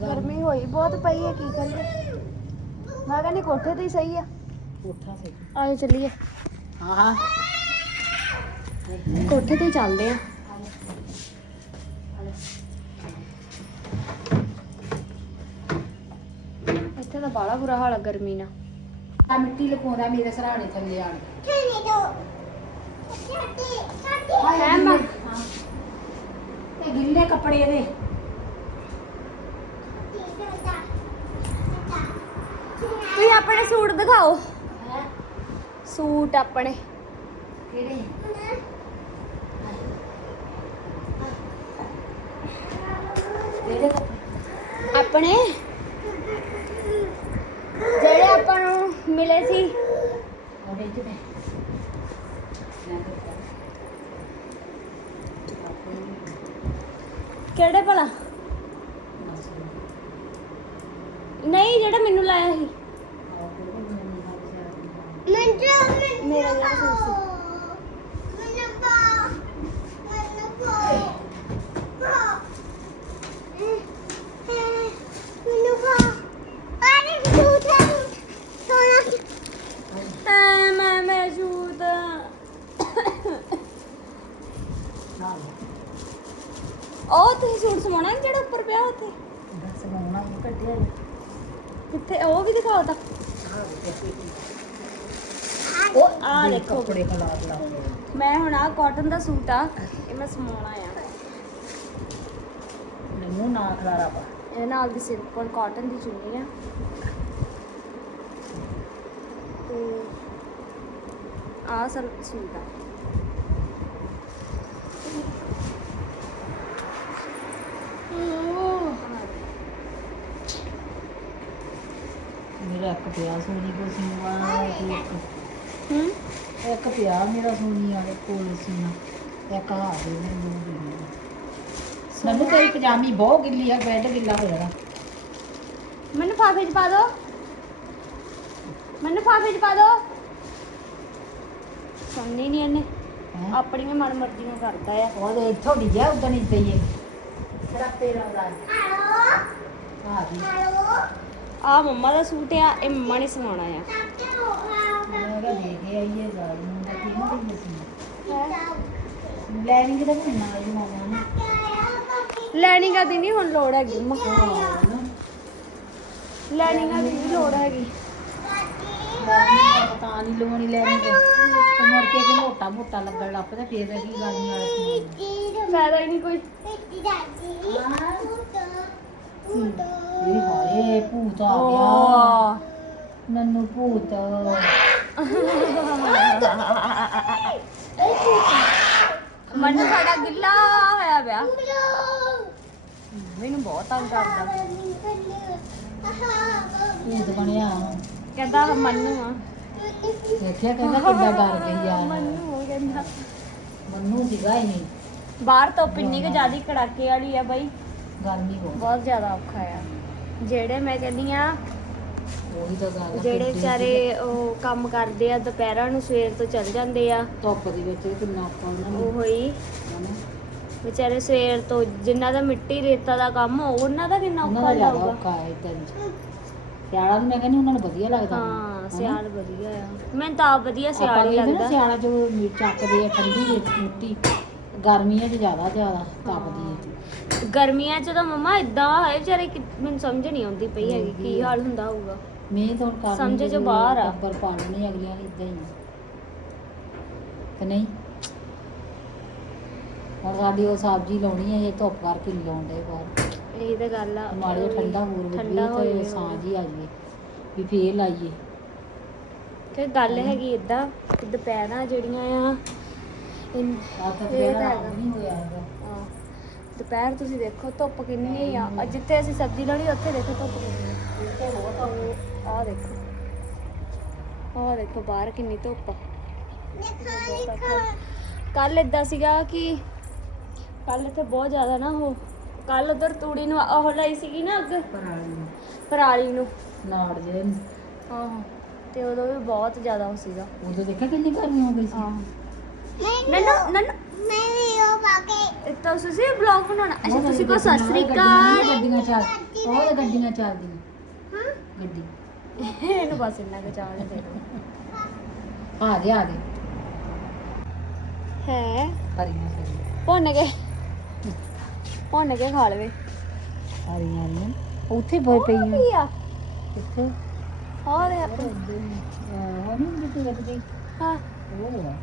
ਗਰਮੀ ਹੋਈ ਬਹੁਤ ਪਈ ਹੈ ਕੀ ਕਰੀਏ? ਮੈਂ ਕਹਿੰਦੀ ਕੋਠੇ ਤੇ ਹੀ ਸਹੀ ਆ। ਕੋਠਾ ਸੇ ਆਏ ਚੱਲੀਏ। ਹਾਂ ਹਾਂ। ਕੋਠੇ ਤੇ ਹੀ ਚੱਲਦੇ ਆ। ਇੱਥੇ ਤਾਂ ਬਾਲਾ ਬੁਰਾ ਹਾਲ ਆ ਗਰਮੀ ਨਾਲ। ਆ ਮਿੱਟੀ ਲਪਾਉਂਦਾ ਮੇਰੇ ਸਰਾਣੇ ਥੱਲੇ ਆਣ ਹੈ ਮਾਂ ਇਹ ਗਿੱਲੇ ਕੱਪੜੇ ਦੇ ਤੁਸੀਂ ਆਪਣੇ ਸੂਟ ਦਿਖਾਓ। ਸੂਟ ਆਪਣੇ। ਕਿਹੜੇ? ਆਪਣੇ। ਜਿਹੜੇ ਆਪਾਂ ਨੂੰ ਮਿਲੇ ਸੀ। ਉਹਦੇ ਚ ਕਿਹੜੇ ਭਲਾ? ਨਹੀਂ ਜਿਹੜਾ ਮੈਨੂੰ ਲਾਇਆ ਸੀ ਮੇਰਾ ਜਿਹੜਾ ਸੂਟ ਸੀ ਐ ਮੈਂ ਮੈਂ ਸੂਟ ਉਹ ਤੁਸੀਂ ਸੂਟ ਸਮਾਉਣਾ ਨੀ ਜਿਹੜਾ ਉੱਪਰ ਪਿਆ ਉੱਥੇ ਦੱਸ ਮੋਣਾ ਕੱਢਿਆ ਕਿੱਥੇ ਉਹ ਵੀ ਦਿਖਾਓ ਤਾਂ ਉਹ ਆ ਦੇਖੋ। ਕੱਪੜੇ ਖਲਾਰ ਲਾ ਮੈਂ ਹੁਣ ਆ ਕਾਟਨ ਦਾ ਸੂਟ ਆ ਇਹ ਮੈਂ ਸਮਾਉਣਾ ਆ। ਮੈਨੂੰ ਨਾ ਖਲਾਰਾ ਪਾ। ਇਹ ਨਾਲ ਦੀ ਸਿੰਪਲ ਕਾਟਨ ਦੀ ਚੁੰਨੀ ਆ। ਤੇ ਆ ਸਰ ਸੂਟ ਆ। ਮੇਰਾ ਇੱਕ ਪਿਆ ਸੋਨੀ ਕੋ ਸੀਵਾ ਤੇ ਇੱਕ ਹੂੰ? ਇੱਕ ਪਿਆ ਮੇਰਾ ਸੋਨੀ ਵਾਲੇ ਕੋਲ ਸੀਨਾ ਇੱਕ ਆ ਦੇ ਮੈਨੂੰ ਦੇ ਦੇ। ਮੈਨੂੰ ਤੇਰੀ ਪਜਾਮੀ ਬਹੁਤ ਗਿੱਲੀ ਆ ਬੈੱਡ ਗਿੱਲਾ ਹੋ ਜਾਣਾ ਮੈਨੂੰ ਫਾਫੇ ਚ ਪਾ ਦੋ। ਮੈਨੂੰ ਫਾਫੇ ਚ ਪਾ ਦੋ। ਸੁਣਨੀ ਨਹੀਂ ਇਹਨੇ ਹੈਂ? ਆਪਣੀਆਂ ਮਨ ਮਰਜ਼ੀਆਂ ਕਰਦਾ ਆ। ਇੱਥੋਂ ਉਦੋਂ ਨਹੀਂ ਪਈਏ ਆ ਮੰਮਾ ਦਾ ਸੂਟ ਆ ਇਹ ਮੰਮਾ ਨੇ ਸਵਾਉਣਾ ਆ ਮੈਂ ਕਿਹਾ ਦੇ ਕੇ ਆਈਏ ਨੂੰ ਤਾਂ ਕੀ ਨਹੀਂ ਸੀ? ਲੈ ਨਹੀਂ ਕਿਤੇ ਘੁੰਮਣਾ ਇਹ ਮਾਮਾ ਨੇ ਲੈਣੀ ਕਦੀ ਨਹੀਂ ਹੁਣ ਲੋੜ ਹੈਗੀ ਹਾਂ ਨਾ ਲੈਣੀ ਕਦੀ ਨਹੀਂ ਲੋੜ ਹੈਗੀ। ਤਾਂ ਨਹੀਂ ਲੋਣੀ ਲੈਣੀ ਤੇ। ਮੁੜ ਕੇ ਕਿ ਮੋਟਾ ਮੋਟਾ ਲੱਗਣ ਲੱਗ ਪਿਆ ਫੇਰ ਕੀ ਗੱਲ ਸਮਾਨ ਫਾਇਦਾ ਹੀ ਨਹੀਂ ਕੋਈ। ਇਹ ਹਾਏ ਭੂਤ ਆ ਗਿਆ। ਨੰਨੂ ਭੂਤ। ਮਨ ਸਾਡਾ ਗਿੱਲਾ ਹੋਇਆ ਪਿਆ। ਮੈਨੂੰ ਬਹੁਤ ਤੰਗ ਕਰਦਾ। ਭੂਤ ਬਣਿਆ। ਕਹਿੰਦਾ ਮੰਨੂ ਆ। ਦੇਖਿਆ ਕਹਿੰਦਾ ਕਿੱਦਾਂ ਡਰ ਗਈ ਆ। ਮੰਨੂ ਕਹਿੰਦਾ। ਮੰਨੂ ਸੀਗਾ ਹੀ ਨਹੀਂ ਬਾਹਰ ਤੋਂ ਪਿੰਨੀ ਕੁ ਜ਼ਿਆਦਾ ਕੜਾਕੇ ਵਾਲੀ ਆ ਬਾਈ। ਗਰਮੀ ਬਹੁਤ। ਬਹੁਤ ਜ਼ਿਆਦਾ ਔਖਾ ਆ। ਜਿਹੜੇ ਮੈਂ ਕਹਿੰਦੀ ਆ ਉਹੀ ਤਾਂ ਗੱਲ ਆ, ਜਿਹੜੇ ਕਿੱਡੀ- ਵਿਚਾਰੇ ਉਹ ਕੰਮ ਕਰਦੇ ਆ ਦੁਪਹਿਰਾਂ ਨੂੰ ਸਵੇਰ ਤੋਂ ਚੱਲ ਜਾਂਦੇ ਆ। ਧੁੱਪ ਦੇ ਵਿੱਚ ਵੀ ਕਿੰਨਾ ਔਖਾ ਨੂੰ। ਉਹ। ਹੀ ਹਨਾ। ਵਿਚਾਰੇ ਸਵੇਰ ਤੋਂ ਜਿਨ੍ਹਾਂ ਦਾ ਮਿੱਟੀ ਰੇਤਾ ਦਾ ਕੰਮ ਉਹਨਾਂ ਦਾ ਕਿੰਨਾ ਉਹਨਾਂ ਔਖਾ ਦਾ ਜ਼ਿਆਦਾ ਲੱਗਦਾ ਔਖਾ ਹੈ ਇਦਾਂ ਦੀ। ਸਿਆਲਾ ਨੂੰ ਮੈਂ ਕਹਿੰਦੀ ਉਹਨਾਂ ਨੂੰ ਵਧੀਆ ਲੱਗਦਾ ਹਾਂ। ਸਿਆਲ ਵਧੀਆ ਆ। ਮੈਨੂੰ ਤਾਂ ਆਪ ਵਧੀਆ ਸਿਆਲ ਹੀ ਨਾ ਲੱਗਦਾ। ਸਿਆਲਾ ਮੀ ਚੱਕਦੇ ਆ ਠੰਡੀ ਦੇ ਮਿੱਟੀ। ਗਰਮੀਆਂ 'ਚ ਜ਼ਿਆਦਾ ਜ਼ਿਆਦਾ ਤਪਦੀ ਹੈ ਗਰਮੀਆਂ 'ਚ ਤਾਂ ਮਮਾ ਇਦਾਂ ਹੈ ਵਿਚਾਰੇ ਕਿ ਮੈਨੂੰ ਸਮਝ ਨਹੀਂ ਆਉਂਦੀ ਪਈ ਹੈਗੀ ਕੀ ਹਾਲ ਹੁੰਦਾ ਹੋਊਗਾ। ਮੈਂ ਤਾਂ ਹੁਣ ਕਰਨੀ ਸਮਝ ਚੋਂ ਜਦੋਂ ਬਾਹਰ ਆ। ਟੱਬਰ ਪਾਲਣੇ ਅਗਲੀਆਂ ਨੇ ਇਦਾਂ ਹੀ ਆ। ਤੇ ਨਹੀਂ ਹੁਣ ਸਾਡੀ ਉਹ ਸਬਜ਼ੀ ਲਾਉਣੀ ਹੈ ਇਹ ਧੁੱਪ ਕਰਕੇ ਨਹੀਂ ਲਾਉਂਦੇ ਬਾਹਰ ਇਹ ਤਾਂ ਗੱਲ ਆ ਮਾੜੇ ਜਿਹਾ ਠੰਡਾ ਹੋਰ ਵੀ ਠੰਡਾ ਹੋ ਤੇ ਜਾਵੇ ਸਾਂਝ ਹੀ ਆ ਜਾਵੇ ਵੀ ਫੇਰ ਲਾਈਏ ਕਿ ਗੱਲ ਹੈਗੀ ਇਦਾਂ ਕਿ ਦੁਪਹਿਰਾਂ ਜਿਹੜੀਆਂ ਆ ਇਨ- ਆ ਤਾਂ ਇਹ ਤੇਰਾ ਤਾਂ ਹੈਗਾ। ਨਹੀਂ ਹੋਇਆ ਹੈਗਾ ਹਾਂ। ਦੁਪਹਿਰ ਤੁਸੀਂ ਦੇਖੋ ਧੁੱਪ ਕਿੰਨੀ ਆ ਜਿੱਥੇ ਅਸੀਂ ਸਬਜ਼ੀ ਲਾਉਣੀ ਉੱਥੇ ਦੇਖੋ ਧੁੱਪ ਕਿੰਨੀ ਆ ਆਹ ਦੇਖੋ। ਆਹ ਦੇਖੋ ਬਾਹਰ ਕਿੰਨੀ ਧੁੱਪ ਕੱਲ ਇਦਾਂ ਸੀਗਾ ਕਿ ਕੱਲ ਇੱਥੇ ਬਹੁਤ ਜ਼ਿਆਦਾ ਨਾ ਉਹ ਕੱਲ ਉਧਰ ਤੂੜੀ ਨੂੰ ਉਹ ਲਾਈ ਸੀਗੀ ਨਾ ਅੱਗ। ਪਰਾਲੀ ਨੂੰ, ਪਰਾਲੀ ਨੂੰ। ਨਾੜ ਜੇ ਆਹੋ ਤੇ ਉਦੋਂ ਵੀ ਬਹੁਤ ਜ਼ਿਆਦਾ ਉਹ ਸੀਗਾ। ਉਦੋਂ ਦੇਖਿਆ ਕਿੰਨੀ ਗਰਮੀ ਹੋ ਗਈ ਸੀ। ਆਹੋ। ਨਨੂ ਨਨੂ ਮੈਂ ਪਾ ਕੇ ਤਾਂ ਤੁਸੀਂ ਬਲੌਗ ਬਣਾਉਣਾ। ਅੱਛਾ ਤੁਸੀਂ ਕੋ ਸਤਿ ਸ੍ਰੀ ਅਕਾਲ। ਗੱਡੀਆਂ ਚੱਲ ਉਹ ਤਾਂ ਗੱਡੀਆਂ ਚੱਲਦੀਆਂ। ਗੱਡੀ। ਇਹਨੂੰ ਬਸ ਇੰਨਾ ਕੁ ਚਾਹ ਦੇ ਦਿਓ। ਆ ਗਏ ਆ ਗਏ ਹੈ। ਹਰੀਆਂ ਸਰੀਆਂ ਭੁੰਨ ਕੇ। ਭੁੰਨ ਕੇ ਖਾ ਲਵੇ। ਹਰੀਆਂ ਨੇ। ਉੱਥੇ ਪਈ ਪਈਆਂ ਕੀ ਆ। ਕਿੱਥੇ? ਹੋਰ ਆਪਣੇ। ਉਹ ਨਹੀਂ ਜਿੱਥੇ ਲੱਗਦੀ ਹਾਂ। ਉਹ ਆ।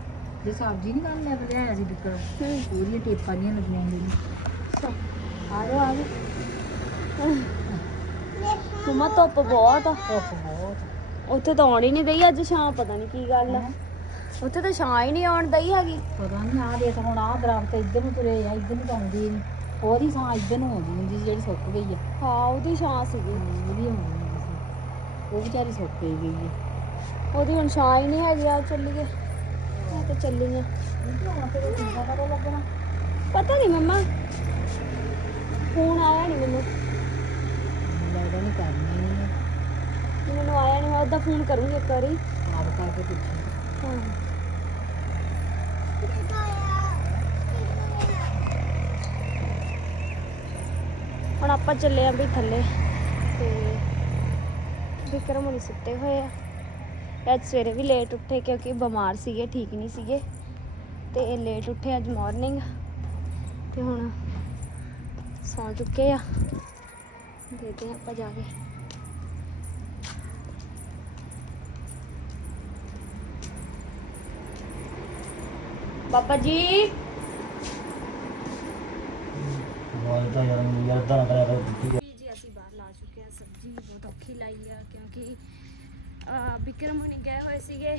ਜੇ ਸਬਜ਼ੀ ਨਹੀਂ ਕਰਨ ਲੱਗ ਰਿਹਾ ਸੀ ਬਿਕਰ ਹਮ, ਉਹਦੀਆਂ ਟੇਪਾਂ ਨਹੀਂ ਲੱਗੀਆਂ ਹੁੰਦੀਆਂ। ਆ ਜਾਓ ਆ ਜਾਓ। ਮਮਾ ਧੁੱਪ ਬਹੁਤ ਆ। ਧੁੱਪ ਬਹੁਤ ਉੱਥੇ ਤਾਂ ਆਉਣ ਹੀ ਨਹੀਂ ਦਈ ਅੱਜ ਸ਼ਾਮ ਪਤਾ ਨਹੀਂ ਕੀ ਗੱਲ ਆ। ਉੱਥੇ ਤਾਂ ਛਾਂ ਹੀ ਨਹੀਂ ਆਉਣ ਦਈ ਹੈਗੀ। ਪਤਾ ਨਹੀਂ ਆ ਦੇਖ ਹੁਣ ਆ ਦਰਖਤ ਇੱਧਰ ਨੂੰ ਤੁਰੇ ਆ ਇੱਧਰ ਨੂੰ ਆਉਂਦੀ ਨਹੀਂ ਉਹਦੀ ਥਾਂ ਇੱਧਰ ਨੂੰ ਆਉਂਦੀ ਹੁੰਦੀ ਸੀ ਜਿਹੜੀ ਸੁੱਕ ਗਈ ਆ। ਹਾਂ ਉਹਦੀ ਛਾਂ ਸੀਗੀ। ਉਹਦੀ ਆਉਂਦੀ ਹੁੰਦੀ ਸੀ। ਉਹ ਵਿਚਾਰੀ ਸੁੱਕ ਹੀ ਗਈ ਆ। ਉਹਦੀ ਹੁਣ ਛਾਂ ਹੀ ਨਹੀਂ ਹੈਗੀ ਆ ਚੱਲੀਏ। ਮੈਂ ਤਾਂ ਚੱਲੀ ਆ। ਪਤਾ ਨਹੀਂ ਮੰਮਾ। ਫੋਨ ਆਇਆ ਨਹੀਂ ਮੈਨੂੰ। ਲੱਗਦਾ ਨਹੀਂ ਕਰਨੀ ਮੈਨੂੰ ਆਇਆ ਨਹੀਂ ਮੈਂ ਉਹਦਾ ਫੋਨ ਕਰੂੰਗੀ ਇੱਕ ਵਾਰੀ। ਆਪ ਕਰਕੇ ਪੁੱਛੀ। ਹਾਂ। ਹੁਣ ਆਪਾਂ ਚੱਲੇ ਆਂ ਵੀ ਥੱਲੇ ਤੇ ਵਿਕਰਮ ਹੁਣੀ ਸੁੱਤੇ ਹੋਏ ਆ। ਅੱਜ ਸਵੇਰੇ ਵੀ ਲੇਟ ਉੱਠੇ ਕਿਉਂਕਿ ਬਿਮਾਰ ਸੀਗੇ ਠੀਕ ਨਹੀਂ ਸੀਗੇ। ਤੇ ਇਹ ਲੇਟ ਉੱਠੇ ਅੱਜ ਮਾਰਨਿੰਗ ਤੇ ਹੁਣ ਸੌਂ ਚੁੱਕੇ ਆ। ਦੇਖਦੇ ਆ ਆਪਾਂ ਜਾ ਕੇ। ਬਾਬਾ ਜੀ। ਵਾਲਦਾ ਯਾਰ ਯਾਰ ਦਾ ਕਰਿਆ ਕਰ ਜੀ ਜੀ ਅਸੀਂ ਬਾਹਰ ਲਾ ਚੁੱਕੇ ਹਾਂ ਸਬਜ਼ੀ ਬਹੁਤ ਔਖੀ ਲਾਈ ਆ ਕਿਉਂਕਿ ਅਹ, ਵਿਕਰਮ ਹੁਣੀ ਗਏ ਹੋਏ ਸੀਗੇ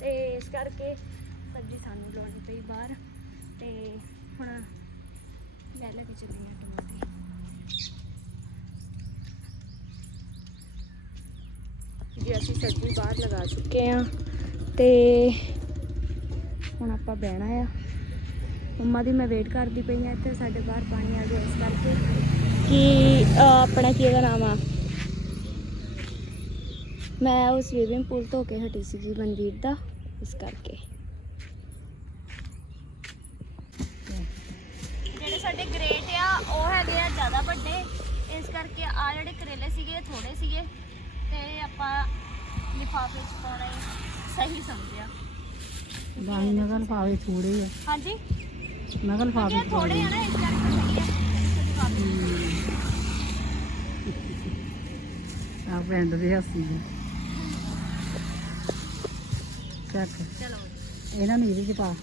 ਤੇ ਇਸ ਕਰਕੇ ਸਬਜ਼ੀ ਸਾਨੂੰ ਲਾਉਣੀ ਪਈ ਬਾਹਰ ਤੇ ਹੁਣ ਲੈ ਲੈ ਕੇ ਚੱਲੀ ਆ ਟਮਾਟੇ ਕਿ ਅਸੀਂ ਸਬਜ਼ੀ ਬਾਹਰ ਲਗਾ ਚੁੱਕੇ ਆ ਤੇ ਹੁਣ ਆਪਾਂ ਬਹਿਣਾ ਆ। ਮੰਮਾ ਦੀ ਮੈਂ ਵੇਟ ਕਰਦੀ ਪਈ ਆ ਇੱਥੇ, ਸਾਡੇ ਬਾਹਰ ਪਾਣੀ ਆ ਗਿਆ ਇਸ ਕਰਕੇ। ਕਿ ਆਪਣਾ ਕੀ ਇਹਦਾ ਨਾਮ ਆ? ਮੈਂ ਉਸ ਸਵੀਮਿੰਗ ਪੂਲ ਤੋਂ ਕੇ ਹਟੀ ਸੀ ਜੀ ਮਨਵੀਰ ਦਾ, ਇਸ ਕਰਕੇ। ਜਿਹੜੇ ਸਾਡੇ ਗ੍ਰੇਟ ਆ, ਉਹ ਹੈਗੇ ਆ ਜ਼ਿਆਦਾ ਵੱਡੇ। ਇਸ ਕਰਕੇ ਆ ਜਿਹੜੇ ਕਰੇਲੇ ਸੀਗੇ ਥੋੜੇ ਸੀਗੇ। ਤੇ ਆਪਾਂ ਲਿਫਾਫੇ 'ਚ ਪਾਉਣਾ ਹੀ ਸਹੀ ਸਮਝਿਆ। ਗਾਈ ਨਗਲ ਪਾਵੇ ਥੋੜੇ ਆ ਹਾਂਜੀ? ਨਗਲ ਪਾਵੇ ਇਹ ਥੋੜੇ ਆ ਨਾ ਇਸ ਕਰਕੇ ਸਹੀ ਹੈ। ਤੇ ਲਿਫਾਫੇ 'ਚ। ਆ ਪਿੰਡ ਦੇ ਹੱਸੀ ਜੀ ਚੱਕ। ਚਲੋ ਇਹਨਾਂ ਨੂੰ ਇਹਦੇ ਚ ਪਾ।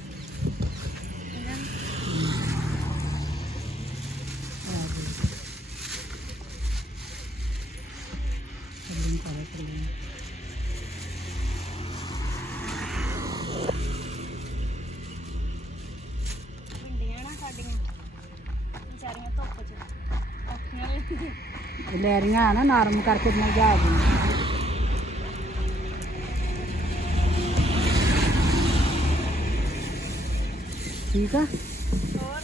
ਵੀ ਲੈਰੀਆਂ ਆ ਨਾ ਨਰਮ ਕਰਕੇ ਮੈਂ ਜਾ ਦੀ ਠੀਕ ਆ ਹੋਰ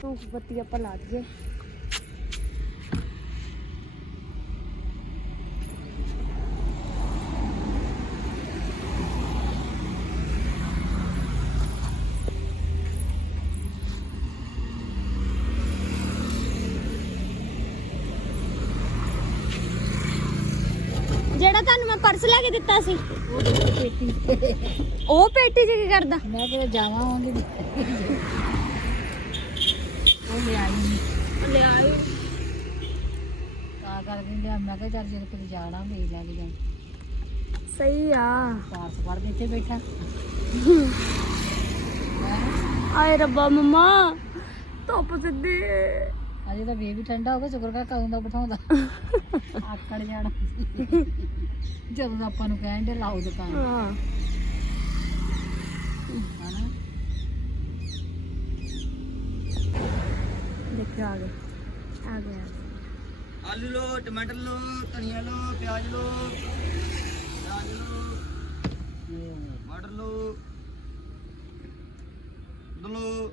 ਧੂਪ ਬੱਤੀ ਆਪਾਂ ਲਾ ਦਈਏ ਜਿਹੜਾ ਤੁਹਾਨੂੰ ਮੈਂ ਪਰਸ ਲੈ ਕੇ ਦਿੱਤਾ ਸੀ। ਉਹ ਪੇਟੀ ਤੇ। 'ਚ ਕੀ ਕਰਦਾ? ਮੈਂ ਕਿਹਾ ਜਾਵਾਂ ਉਹਦੇ ਉਹ ਲੈ ਆਈ ਨੀ। ਤਾਂ ਕਰਕੇ ਲਿਆ ਮੈਂ ਕਿਹਾ ਚੱਲ ਜੇ ਕਿਤੇ ਜਾਣਾ ਵੇਚ ਲੈ ਲਈ ਸਹੀ ਆ। ਪਾਰਸ ਫੜ ਇੱਥੇ ਬੈਠਾ। ਆਏ ਰੱਬਾ ਮਮਾ ਧੁੱਪ ਸਿੱਧੀ। ਅਜੇ ਤਾਂ ਬੇਬੀ ਠੰਡਾ ਹੋ ਗਿਆ ਸ਼ੁਕਰ ਕਰ ਕਦੋਂ ਦਾ ਬਿਠਾਉਂਦਾ। ਆਕੜ ਜਾਣਾ। ਜਦੋਂ ਦਾ ਆਪਾਂ ਨੂੰ ਕਹਿਣ ਦੇ ਲਾਓ ਦੁਕਾਨ। ਹਾਂ। ਹਨਾ? ਦੇਖਿਆ ਆ ਗਿਆ ਆ ਗਿਆ ਆਲੂ ਲੋ ਟਮਾਟਰ ਲੋ ਧਨੀਆ ਲੋ ਪਿਆਜ਼ ਲੋ ਪਿਆਜ਼ ਲੋ ਮਟਰ ਲੋ ਦਲੋ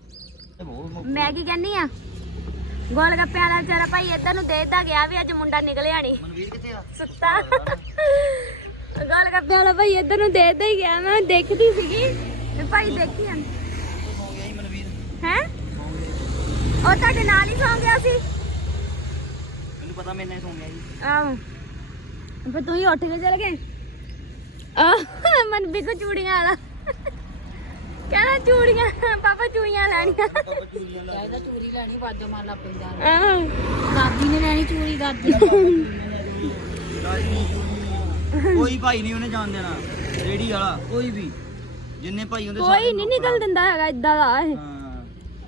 ਮੈਂ ਕੀ ਕਹਿੰਨੀ ਆ। ਗੋਲ ਗੱਪੇ ਵਾਲਾ ਵਿਚਾਰਾ ਭਾਈ ਇੱਧਰ ਨੂੰ ਦੇਤਾ ਗਿਆ ਵੀ ਅੱਜ ਮੁੰਡਾ ਨਿਕਲਿਆ ਨਹੀਂ ਮਨਵੀਰ ਕਿੱਥੇ ਆ? ਸੁੱਤਾ। ਗੋਲ ਗੱਪੇ ਵਾਲਾ ਭਾਈ ਇੱਧਰ ਨੂੰ ਦੇਤਾ ਹੀ ਗਿਆ। ਮੈਂ ਦੇਖਦੀ ਸੀਗੀ ਤੇ ਭਾਈ ਦੇਖੀ ਜਾਂ ਹੀ? ਮਨਵੀਰ ਉਹ ਤੁਹਾਡੇ ਨਾਲ ਹੀ ਸੌਂ ਗਿਆ ਸੀ। ਮੈਨੂੰ ਪਤਾ ਮੈਨੇ ਸੌਂ ਗਿਆ ਜੀ। ਆਹੋ। ਫਿਰ ਤੂੰ ਹੀ ਉੱਠ ਕੇ ਚਲ ਗਏ? ਆ ਮਨਬੀ ਕੋ ਚੂੜੀਆਂ ਵਾਲਾ। ਕਹਿੰਦਾ ਚੂੜੀਆਂ ਪਾਪਾ ਚੂੜੀਆਂ ਲੈਣੀਆਂ। ਪਾਪਾ ਚੂਰੀਆਂ ਲਾ ਚਾਹੀਦਾ ਚੂਰੀ ਲੈਣੀ ਵਾਜਾ ਮਾਰ ਲਾ ਪੈਂਦਾ। ਆਹੋ। ਦਾਦੀ ਨੇ ਲੈਣੀ ਚੂਰੀ ਦਾਦੀ ਕੋਈ ਭਾਈ ਨਹੀਂ ਉਹਨੇ ਜਾਣ ਦੇਣਾ। ਰੇੜੀ ਵਾਲਾ ਕੋਈ ਵੀ। ਜਿੰਨੇ ਭਾਈ ਹੁੰਦੇ ਕੋਈ ਨਹੀਂ ਨਿਕਲ ਦਿੰਦਾ ਹੈਗਾ ਇਦਾਂ ਦਾ ਇਹ। ਹਾਂ।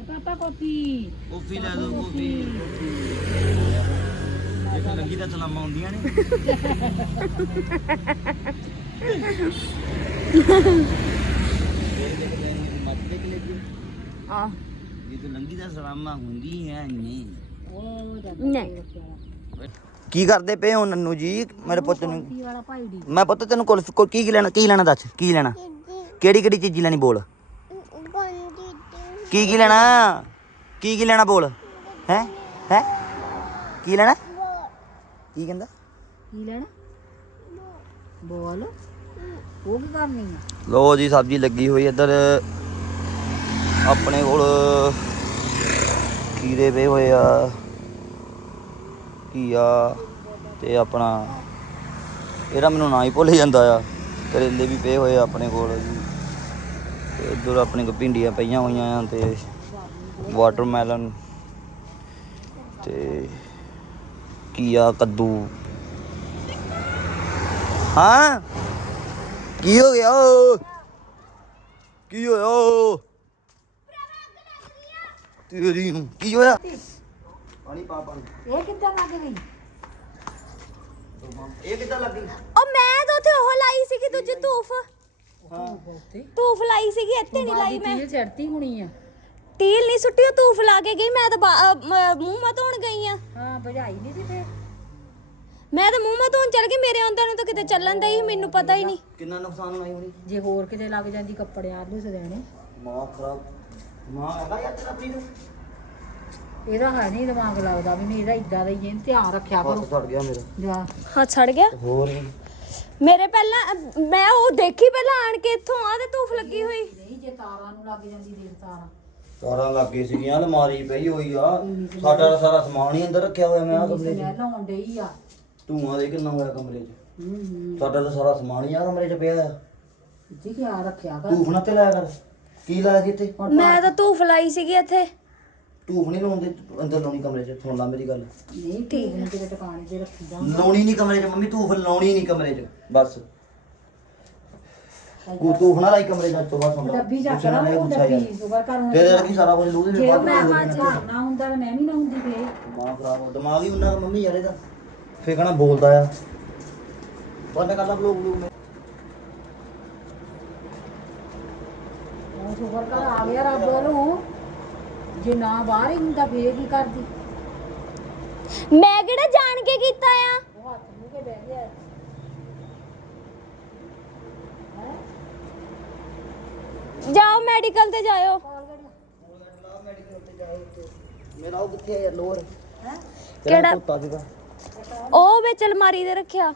ਪਾਪਾ ਕੋਪੀ ਕਾਫੀ ਲੈ ਦੋ ਕਾਫੀ ਇੱਕ ਲੱਗੀ ਤਾਂ ਸਲਾਮਾਂ ਹੁੰਦੀਆਂ ਨੇ। ਆ ਇਹ ਤਾਂ ਲੰਗੀ ਦਾ ਸਲਾਮਾਂ ਹੁੰਦੀ ਹੈ ਨਹੀਂ ਉਹ ਨਹੀਂ। ਕੀ ਕਰਦੇ ਪਏ ਹੋ ਨੰਨੂ ਜੀ? ਮੇਰੇ ਪੁੱਤ ਨੂੰ ਕੀ ਵਾਲਾ ਭਾਈ ਦੀ ਮੈਂ ਪੁੱਤ ਤੈਨੂੰ ਕੁਲਫ ਕੋ ਕੀ ਕੀ ਲੈਣਾ ਕੀ ਲੈਣਾ ਦੱਸ? ਕੀ ਲੈਣਾ? ਕਿਹੜੀ ਕਿਹੜੀ ਚੀਜ਼ ਲੈਣੀ ਬੋਲ? ਕੀ ਕੀ ਲੈਣਾ? ਕੀ ਕੀ ਲੈਣਾ ਬੋਲ? ਹੈ? ਹੈ? ਕੀ ਲੈਣਾ? ਕੀ ਕਹਿੰਦਾ? ਕੀ ਲੈਣਾ? ਬੋਲ। ਉਹ ਕੀ ਕਰਨੀ ਆ? ਲੋ ਜੀ ਸਬਜ਼ੀ ਲੱਗੀ ਹੋਈ ਇੱਧਰ। ਆਪਣੇ ਕੋਲ ਖੀਰੇ ਪਏ ਹੋਏ ਆ, ਘੀਆ ਤੇ ਆਪਣਾ ਇਹਦਾ ਮੈਨੂੰ ਨਾਂ ਹੀ ਭੁੱਲ ਜਾਂਦਾ ਆ। ਕਰੇਲੇ ਵੀ ਪਏ ਹੋਏ ਆ ਆਪਣੇ ਕੋਲ ਜੀ। ਤੇ ਇੱਧਰ ਆਪਣੇ ਕੋਲ ਭਿੰਡੀਆਂ ਪਈਆਂ ਹੋਈਆਂ ਆ ਤੇ ਵਾਟਰਮੈਲਨ ਤੇ ਘੀਆ, ਕੱਦੂ। ਹਾਂ? ਕੀ ਹੋ ਗਿਆ ਕੀ ਹੋਇਆ ਓ? ਤੇਰੀ ਨੂੰ। ਕੀ ਹੋਇਆ? ਪਾਣੀ ਪਾ ਪਾਣੀ। ਇਹ ਕਿੱਦਾਂ ਲੱਗ ਗਈ? ਇਹ ਕਿੱਦਾਂ ਲੱਗੀ ਉਹ ਮੈਂ ਤਾਂ ਉੱਥੇ ਉਹ ਲਾਈ ਸੀ ਕਿ ਦੂਜੀ ਧੂਫ। ਤੂੰ ਫਲਾਈ ਸੀਗੀ ਇੱਥੇ ਨਹੀਂ ਲਾਈ ਮੈਂ। ਇਹ ਚੜਤੀ ਹੋਣੀ ਆ। ਤੀਲ ਨਹੀਂ ਸੁੱਟੀ ਉਹ ਤੂੰ ਫਲਾ ਕੇ ਗਈ। ਮੈਂ ਤਾਂ ਬਾ- ਅਹ ਮ- ਮੂੰਹ ਮਾ ਧੋਣ ਗਈ ਆ। ਹਾਂ ਭਜਾਈ ਨਹੀਂ ਸੀ ਫੇਰ। ਮੈਂ ਤਾਂ ਮੂੰਹ ਮਾ ਧੋਣ ਚਲ ਗਈ। ਮੇਰੇ ਆਉਂਦਿਆਂ ਨੂੰ ਤਾਂ ਕਿਤੇ ਚੱਲਣ ਦਈ ਮੈਨੂੰ ਪਤਾ ਹੀ ਨਹੀਂ। ਕਿੰਨਾ ਨੁਕਸਾਨ ਹੋਣਾ ਹੋਣੀ? ਜੇ ਹੋਰ ਕਿਤੇ ਲੱਗ ਜਾਂਦੀ ਕੱਪੜਿਆਂ ਨੂੰ ਸਦੈਣੇ। ਮਾਂ ਖਰਾਬ ਮਾਂ ਹੈਗਾ ਯਾਰ ਤੇਰਾ ਆਪਣੀ ਨੂੰ ਇਹਦਾ ਹੈ ਨਹੀਂ ਦਿਮਾਗ ਲੱਗਦਾ ਵੀ ਨਹੀਂ ਇਹਦਾ ਇਦਾਂ ਦਾ ਹੀ ਹੈ ਧਿਆਨ ਰੱਖਿਆ ਕਰੋ। ਹੱਥ ਛੱਡ ਗਿਆ ਮੇਰਾ। ਜਾ। ਹੱਥ ਛੜ ਗਿਆ? ਹੋਰ? ਮੇਰੇ ਪਹਿਲਾਂ ਅਹ ਮੈਂ ਉਹ ਦੇਖੀ ਪਹਿਲਾਂ ਆਣ ਕੇ ਇੱਥੋਂ ਆ ਤੇ ਧੂਫ ਲੱਗੀ ਹੋਈ। ਨਹੀਂ ਜੇ ਤਾਰਾਂ ਨੂੰ ਲੱਗ ਜਾਂਦੀ ਦੇਖ ਤਾਰਾਂ। ਤਾਰਾਂ ਲੱਗੇ ਸੀਗੀਆਂ ਅਲਮਾਰੀ ਪਈ ਹੋਈ ਆ। ਸਾਡਾ ਤਾਂ ਸਾਰਾ ਸਮਾਨ ਹੀ ਅੰਦਰ ਰੱਖਿਆ ਹੋਇਆ ਮੈਂ ਆ ਕਮਰੇ 'ਚ। ਸਮੈਲ ਆਉਣ ਡਈ ਆ। ਧੂਆਂ ਦੇ ਕਿੰਨਾ ਹੋਇਆ ਕਮਰੇ 'ਚ। ਹੂੰ ਹੂੰ। ਸਾਡਾ ਤਾਂ ਸਾਰਾ ਸਮਾਨ ਹੀ ਆ ਕਮਰੇ 'ਚ ਪਿਆ ਆ। ਜੀ ਧਿਆਨ ਰੱਖਿਆ ਕਰ। ਧੂਫ ਨਾ ਤੇ ਲਾਇਆ ਕਰ। ਕੀ ਲਾਇਆ ਸੀ ਇੱਥੇ? ਮੈਂ ਤਾਂ ਧੂਫ ਲਾਈ ਸੀਗੀ ਇੱਥੇ। ਧੂਫ ਨਹੀਂ ਲਾਉਂਦੇ ਅੰਦਰ ਲਾਉਣੀ ਕਮਰੇ 'ਚ ਸੁਣ ਲਾ ਮੇਰੀ ਗੱਲ। ਨਹੀਂ ਠੀਕ ਨਹੀਂ ਕਿਤੇ ਟਿਕਾਣੇ ਤੇ ਰੱਖੀ ਜਾ ਲਾਉਣੀ ਨਹੀਂ ਕਮਰੇ 'ਚ ਮੰਮੀ ਧੂਫ ਲਾਉਣੀ ਨਹੀਂ ਕਮਰੇ 'ਚ ਬਸ। ਉਹ ਧੂਫ ਨਾ ਲਾਈ ਕਮਰੇ 'ਚ ਤੋਂ ਬਾਅਦ ਸੁਣ ਲਾ। ਡੱਬੀ ਜਾ ਪੁੱਛਣਾ ਨਹੀਂ, ਉਹ। ਡੱਬੀ ਸੁਬਾ ਕਰ ਤੇਰੇ ਰੱਖੀ ਸਾਰਾ ਕੁਝ ਲੂਦੇ ਜੇ ਮੈਂ ਘਰ ਨਾ ਹੁੰਦਾ ਤਾਂ ਮੈਂ ਵੀ ਨਾ ਹੁੰਦੀ ਫੇਰ। ਦਿਮਾਗ ਖਰਾਬ ਹੋ ਦਿਮਾਗ ਹੀ ਉਹਨਾਂ ਦਾ ਮੰਮੀ ਯਾਰ ਇਹਦਾ। ਫੇਰ ਕਹਣਾ ਬੋਲਦਾ ਆ। ਬੰਦ ਕਰ ਲਾ ਬਲੌਗ ਬਲੂਗ ਸੁਬਾ ਕਰ ਆ ਗਿਆ ਰੱਬ ਵੱਲੋਂ। ਜੇ ਨਾ ਬਾਹਰ ਹੀ ਹੁੰਦਾ ਫੇਰ ਕੀ ਕਰਦੀ? ਮੈਂ ਕਿਹੜਾ ਜਾਣ ਕੇ ਕੀਤਾ ਆ? ਉਹ ਹੱਥ ਮੂੰਹ ਕੇ ਬਹਿ ਗਿਆ। ਜਾਓ ਮੈਡੀਕਲ ਤੇ ਜਾਇਓ। ਮੇਰਾ ਉਹ ਕਿੱਥੇ ਆ ਯਾਰ ਲੋਰ ਹੈ? ਕਿਹੜਾ? ਕੁੱਤਾ ਉਹ ਵਿੱਚ ਅਲਮਾਰੀ ਦੇ ਰੱਖਿਆ।